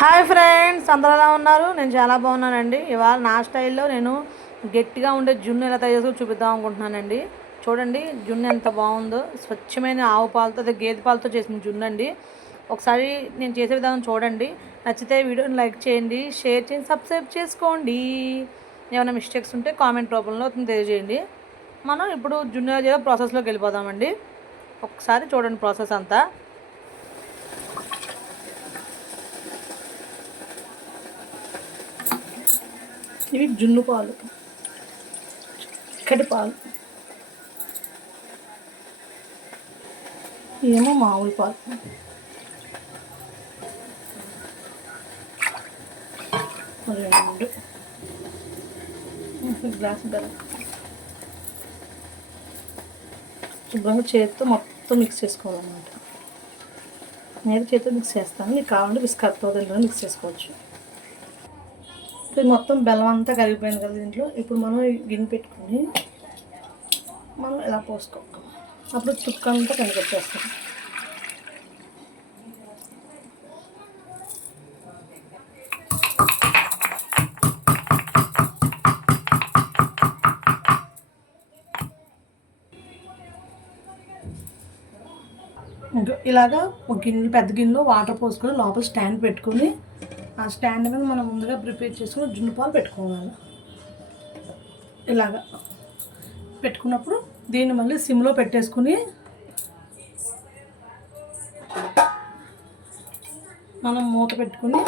Hi friends, అందరూ ఎలా ఉన్నారు? నేను చాలా బాగున్నానండి. ఇవాళ నా స్టైల్లో నేను గట్టిగా ఉండే జున్ను ఎలా తయారు చేసుకో చూపిద్దాం అనుకుంటున్నానండి. చూడండి జున్ను ఎంత బాగుందో. స్వచ్ఛమైన ఆవు పాలతో, అదే గేదె పాలతో చేసిన జున్ను అండి. ఒకసారి నేను చేసే విధానం చూడండి. నచ్చితే వీడియోని లైక్ చేయండి, షేర్ చేయండి, సబ్స్క్రైబ్ చేసుకోండి. ఏమైనా మిస్టేక్స్ ఉంటే కామెంట్ రూపంలో తెలియజేయండి. మనం ఇప్పుడు జున్ను ప్రాసెస్లోకి వెళ్ళిపోదామండి. ఒకసారి చూడండి ప్రాసెస్ అంతా. ఇవి జున్ను పాలు, చిక్కటి పాలు, ఏమో మామూలు పాలు. రెండు గ్లాసు బెల్లం శుభ్రంగా చేతితో మొత్తం మిక్స్ చేసుకోవాలన్నమాట. నేను చేతితో మిక్స్ చేస్తాను, మీకు కావాలంటే బిస్కట్తో దీంట్లో మిక్స్ చేసుకోవచ్చు. మొత్తం బెల్లం అంతా కరిగిపోయింది కదా దీంట్లో. ఇప్పుడు మనం గిన్నె పెట్టుకుని మనం ఇలా పోసుకోవాలి. అప్పుడు చుక్కంతా కనిపెట్టేస్తాం. ఇలాగా ఒక గిన్నె, పెద్ద గిన్నెలో వాటర్ పోసుకొని లోపల స్టాండ్ పెట్టుకుని ఆ స్టాండ్ మీద మనం ముందుగా ప్రిపేర్ చేసుకుని జున్ను పాలు పెట్టుకోవాలి. ఇలాగా పెట్టుకున్నప్పుడు దీన్ని మళ్ళీ సిమ్లో పెట్టేసుకుని మనం మూత పెట్టుకుని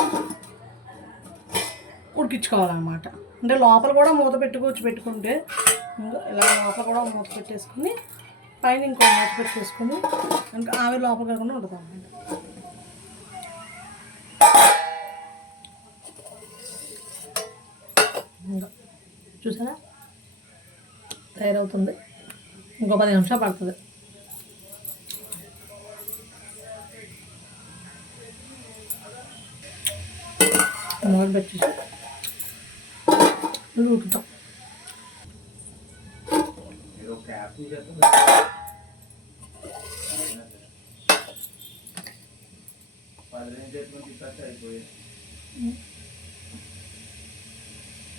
ఉడికించుకోవాలన్నమాట. అంటే లోపల కూడా మూత పెట్టుకుంటే ఇలా లోపల కూడా మూత పెట్టేసుకుని పైన ఇంకో మూత పెట్టేసుకుని ఇంకా ఆవిరి లోపల కాకుండా ఉంటుంది అన్నమాట. చూసారా తయారవుతుంది. ఇంకో 10 నిమిషాలు పడుతుంది. మూత పెట్టేసి ఉడుకుతాం.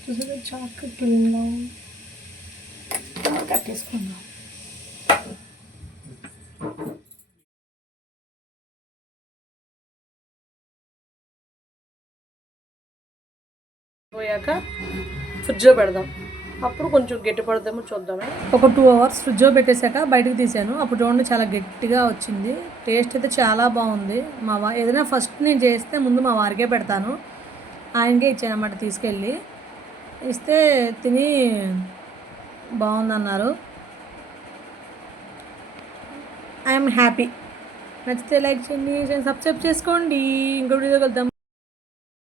చూసారా చాకు క్లీన్గా కట్టేసుకుందాం. పోయాక ఫ్రిడ్జ్లో పెడదాం. అప్పుడు కొంచెం గట్టి పడదామో చూద్దామే. ఒక 2 అవర్స్ ఫ్రిడ్జ్లో పెట్టేశాక బయటకు తీసాను. అప్పుడు చూడండి చాలా గట్టిగా వచ్చింది. టేస్ట్ అయితే చాలా బాగుంది. ఏదైనా ఫస్ట్ నేను చేస్తే ముందు మా వారికే పెడతాను. ఆయనకే ఇచ్చాను అన్నమాట. తీసుకెళ్ళి ఇస్తే తిని బాగుందన్నారు. I'm happy. నచ్చితే లైక్ చేయండి, సబ్స్క్రైబ్ చేసుకోండి. ఇంకో వీడియో కలుద్దాం.